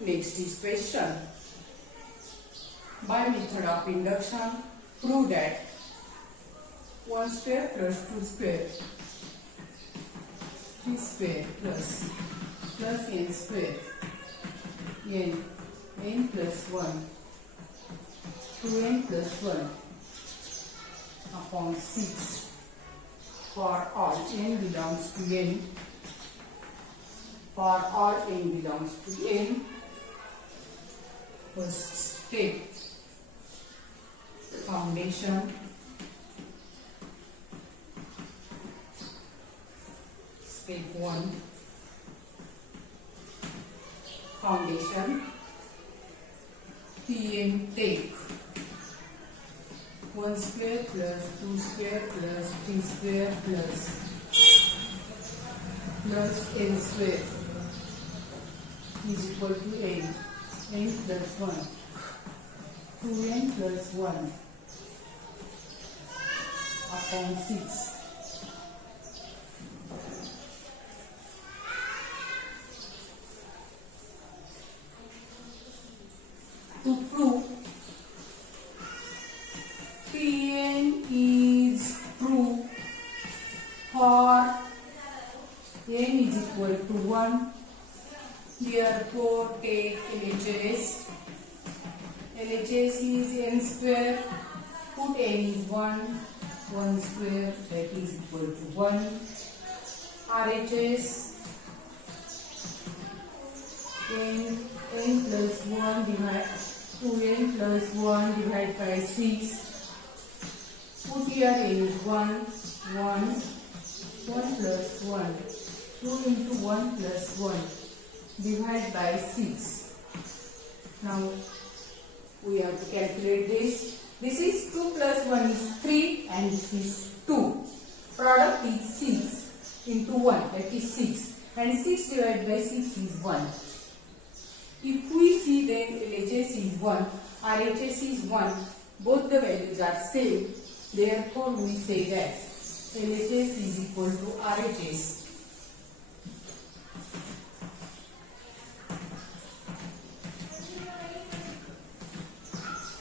Next is question. By method of induction, prove that 1 square plus 2 square, 3 square plus n square, n plus 1, 2n plus 1 upon 6 for all n belongs to n, for all n belongs to n. First step, foundation. Step 1, foundation. Pn take 1 square plus 2 square plus 3 square plus n square is equal to n plus 1, 2n plus 1 upon 6. To prove Pn is true for n is equal to 1, therefore take LHS. LHS is n square, put n is 1 square, that is equal to 1. RHS, n plus 1 divide 2n plus 1 divided by 6. Put here n is 1 plus 1, 2 into 1 plus 1 divided by 6. Now we have to calculate this. This is 2 plus 1 is 3 and this is 2. Product is 6 into 1, that is 6, and 6 divided by 6 is 1. If we see then LHS is 1, RHS is 1, both the values are same, therefore we say that LHS is equal to RHS.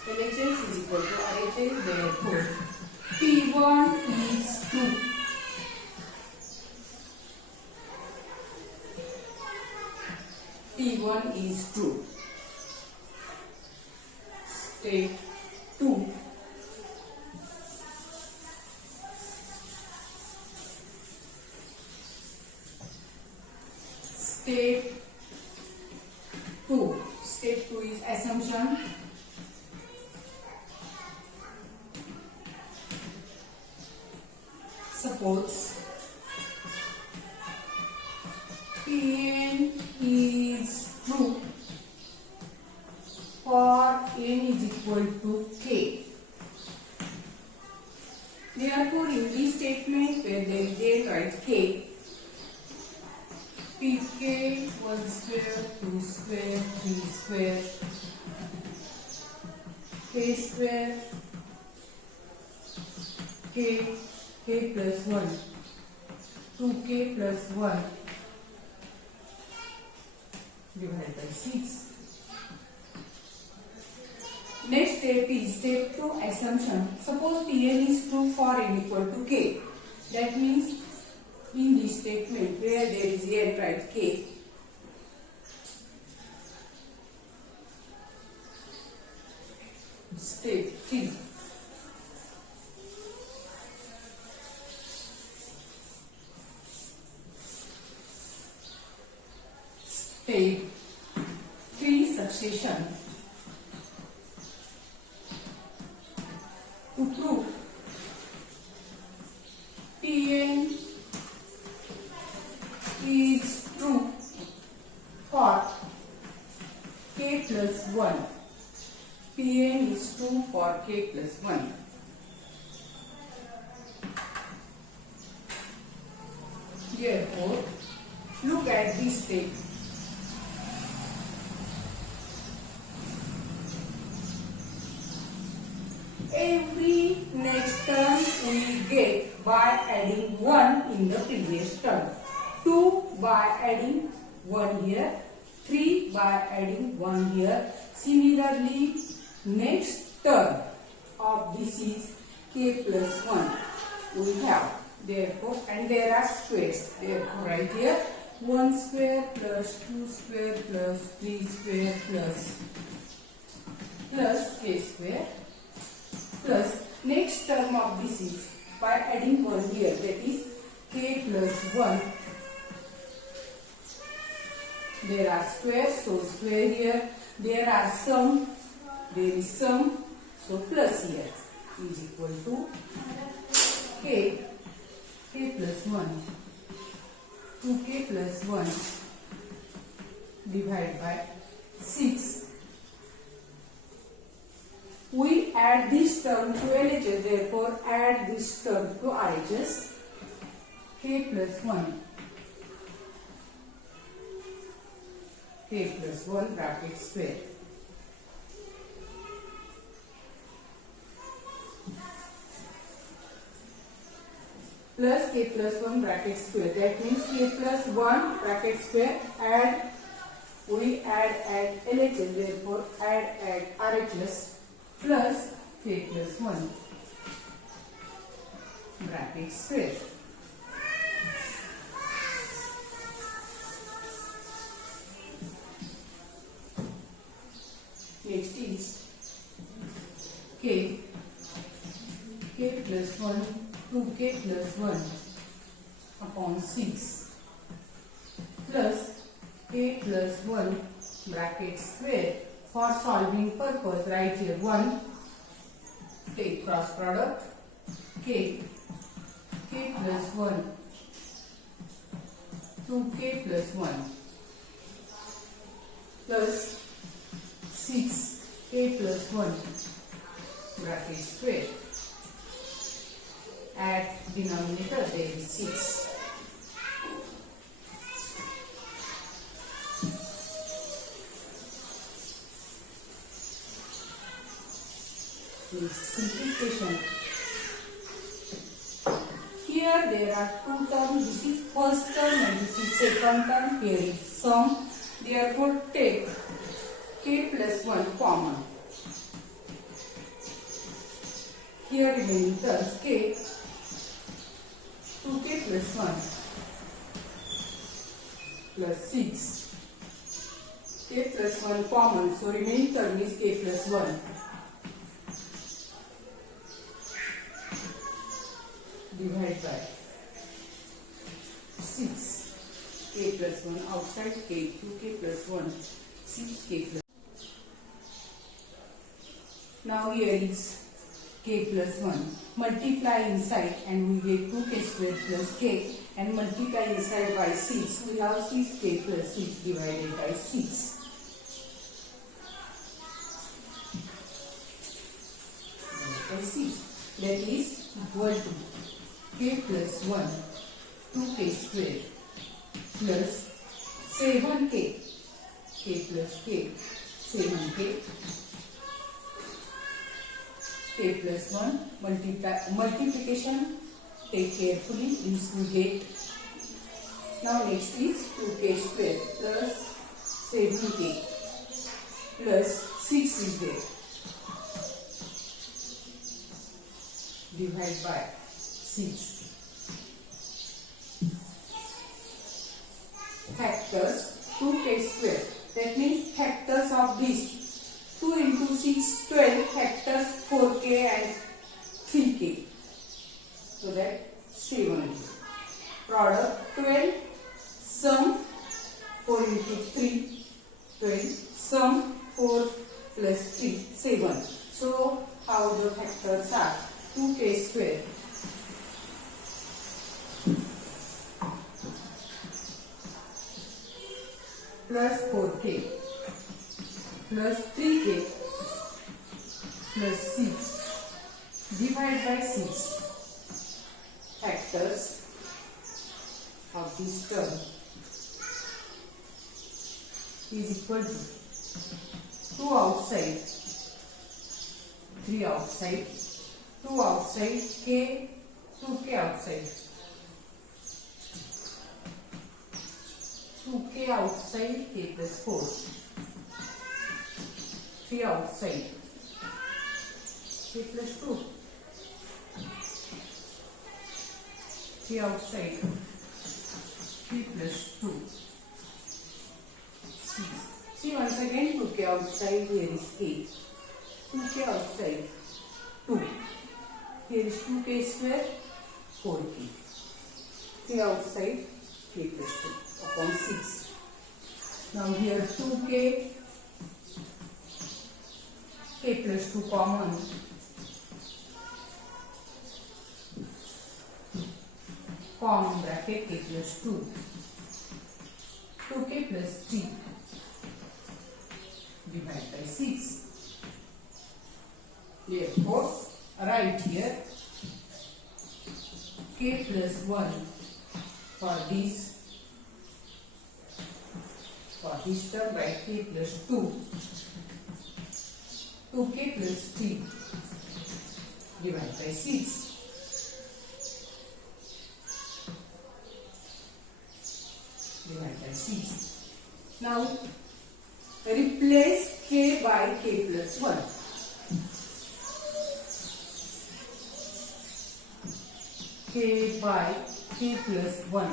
LHS is equal to RHS, therefore P1 is 2. P1 is true. Step 2. Step 2. Step 2 is assumption. Suppose Pn is true for n is equal to k. Therefore, in this statement where there is n, write k. Pk 1 square, 2 square, 3 square, k square, k plus 1, 2k plus 1 divided by 6. Next step is step 2, assumption. Suppose Pn is true for n equal to k. That means in this statement where there is n, write k. Step 3. Step 3, succession. To prove Pn is true for k plus 1. Pn is true for k plus 1. Therefore, look at this step. Every next term we get by adding 1 in the previous term. 2 by adding 1 here, 3 by adding 1 here. Similarly, next term of this is k plus 1 we have. Therefore, and there are squares. Therefore, right here 1 square plus 2 square plus 3 square plus k square plus next term of this is by adding 1 here, that is k plus 1. There are squares, so square here. There are some, there is some, so plus here is equal to k plus 1, 2k plus 1 divided by 6. We add this term to LHS, therefore add this term to RHS. K plus 1, k plus 1 bracket square plus k plus 1 bracket square. That means k plus 1 bracket square add, we add at LHS, therefore add at RHS plus k plus 1 bracket square. Next is k plus 1, 2k plus 1 upon 6 plus k plus 1 bracket square. For solving purpose, write here 1, take cross product, k plus 1, 2k plus 1 plus 6 k plus 1 bracket square. At denominator there is 6. Next simplification. Here there are two terms. This is first term and this is second term. Here is sum. Therefore take k plus 1 common. Here remaining terms k, 2k plus 1 plus 6. K plus 1 common, so remaining term is k plus 1 divided by 6. K plus 1 outside k, 2k plus 1, 6k plus. Now here is k plus 1. Multiply inside and we get 2k square plus k, and multiply inside by 6. We have 6k plus 6 divided by 6. By 6. That is equal to k plus 1, 2k square plus 7k, k plus k, 7k, k plus 1, multiplication, take carefully, means we get. Now next is 2k square plus 7k plus 6 is there, divide by 6. Factors 2k square, that means factors of this 2 into 6, 12, factors 4k and 3k, so that 7. Product 12, sum 4 into 3, 12, sum 4 plus 3, 7. So how the factors are? 2k square plus 4k plus 3k plus 6 divided by 6. Factors of this term is equal to 2 outside, 3 outside, 2 outside, k, 2k outside, 2k outside k plus 4. 3 outside k plus 2. 3 outside 3 plus 2. 6. See once again 2k outside, here is k. 2k outside 2. Here is 2k square 4k. 3 outside k plus 2 upon 6. Now here 2k k plus 2 common. Common bracket k plus 2. 2k plus 3 divided by 6. Therefore, write here k plus 1 for this term, write k plus 2. 2k plus 3 divided by 6. Divided by 6. Now, replace k by k plus 1. K by k plus 1.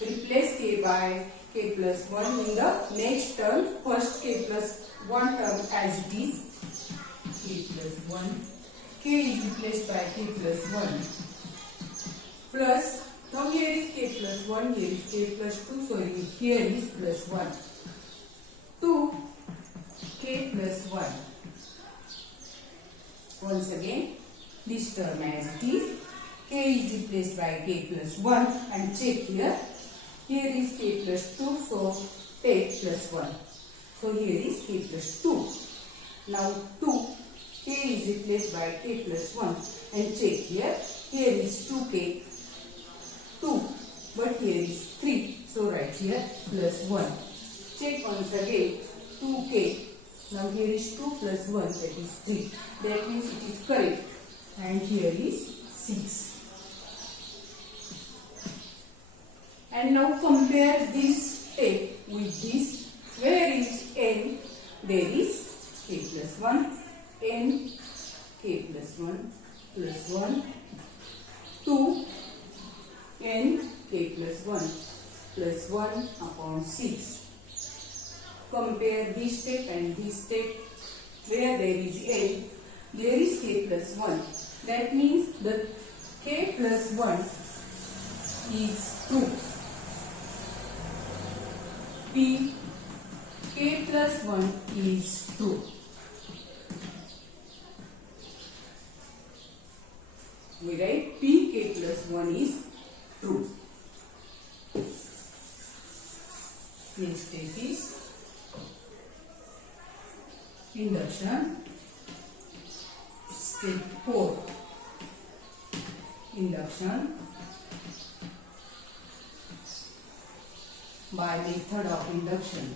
Replace k by k plus 1 in the next term. First k plus 1 term as it is. K plus 1. K is replaced by k plus 1. Plus, now here is k plus 1, here is k plus 2, so here is plus 1. 2 k plus 1. Once again, this term as it is. K is replaced by k plus 1 and check here. Here is k plus 2, so take plus 1. So here is k plus 2. Now 2, k is replaced by k plus 1 and check here. Here is 2k, 2, but here is 3. So write here plus 1. Check once again 2k. Now here is 2 plus 1, that is 3. That means it is correct. And here is 6. And now compare this step with this. Where is n? There is k plus 1, n, k plus 1, plus 1, 2, n, k plus 1, plus 1 upon 6. Compare this step and this step. Where there is n, there is k plus 1. That means the k plus 1 is 2. P k plus 1 is 2. We write P k plus 1 is true. Next step is induction. Step 4. Induction by method of induction.